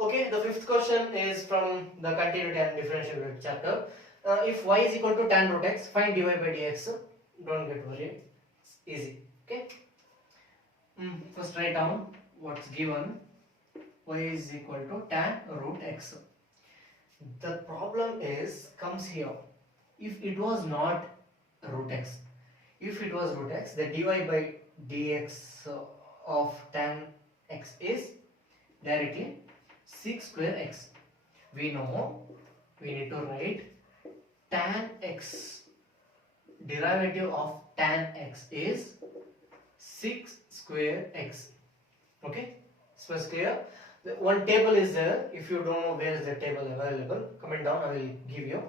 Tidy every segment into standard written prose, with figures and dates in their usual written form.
Okay, the fifth question is from the continuity and differential chapter. If y is equal to tan root x, find dy by dx. Don't get worried, it's easy. Okay. First write down what's given. Y is equal to tan root x. The problem is comes here. If it was not root x, if it was root x, the dy by dx of tan x is directly 6 square x. We know we need to write tan x, derivative of tan x is 6 square x. Okay, so it's clear. One table is there. If you don't know where is the table available, comment down, I will give you.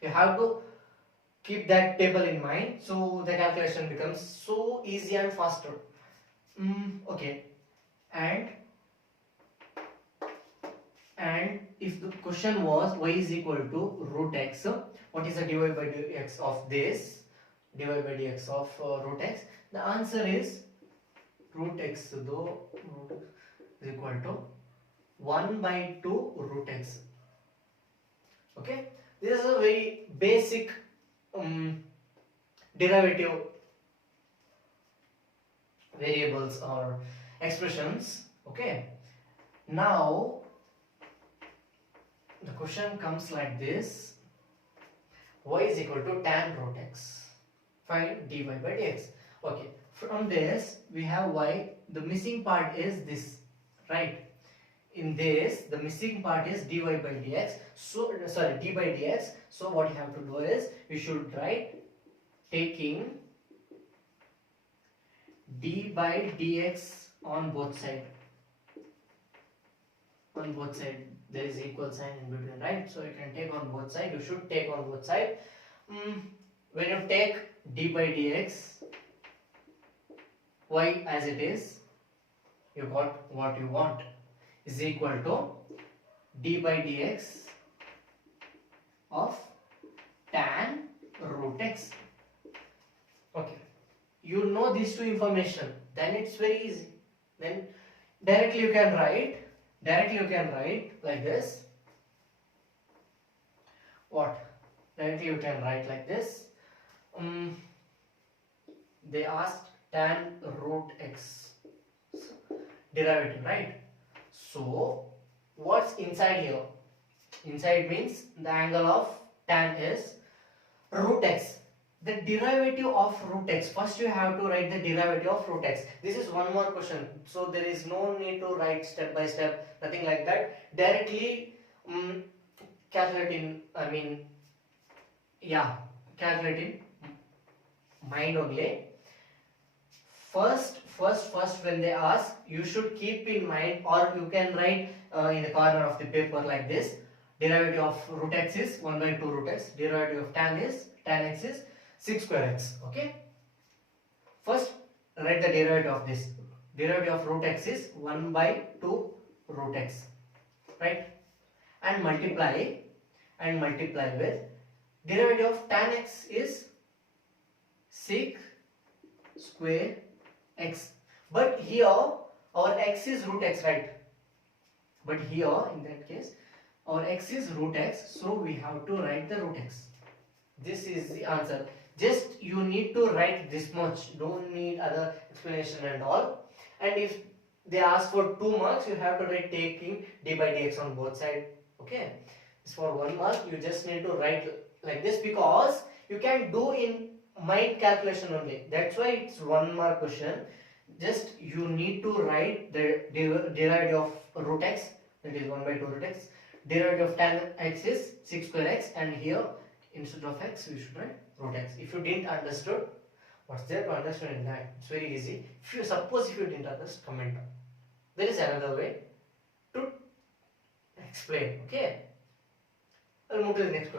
You have to keep that table in mind, so the calculation becomes so easy and faster. Okay, and if the question was y is equal to root x, what is the dy by dx of this? Dy by dx of root x. The answer is root x, though root is equal to 1 by 2 root x. Okay, this is a very basic derivative variables or expressions. Okay, now the question comes like this: y is equal to tan root x. Find dy by dx. Okay, from this we have y. The missing part is this, right? In this, the missing part is dy by dx. So sorry, d by dx. So what you have to do is you should write taking d by dx on both sides. On both sides there is equal sign in between, right? So you can take on both sides. You should take on both sides. When you take d by dx, y as it is, you got what you want, is equal to d by dx of tan root x. Okay, you know these two information, then it's very easy. Then directly you can write like this. What? Directly you can write like this. They asked tan root x derivative, right? So what's inside here? Inside means the angle of tan is root x. The derivative of root x, first you have to write the derivative of root x. This is one more question, so there is no need to write step by step, nothing like that. Directly calculate in, calculate in mind only. First when they ask, you should keep in mind, or you can write in the corner of the paper like this: derivative of root x is 1 by 2 root x, derivative of tan x is 6 square x. Okay, first write the derivative of this. Derivative of root x is 1 by 2 root x, right? And multiply with derivative of tan x is 6 square x. But here our x is root x, right? But here in that case our x is root x, so we have to write the root x. This is the answer. Just you need to write this much, don't need other explanation and all. And if they ask for 2 marks, you have to write taking d by dx on both sides. Okay, it's for 1 mark. You just need to write like this, because you can do in mind calculation only. That's why it's 1 mark question. Just you need to write the derivative of root x, that is 1 by 2 root x. Derivative of tan x is 6 square x, and here instead of x we should write root x. If you didn't understood, what's there to understand in that? It's very easy. If you didn't understand, comment down. There is another way to explain. Okay, I'll move to the next question.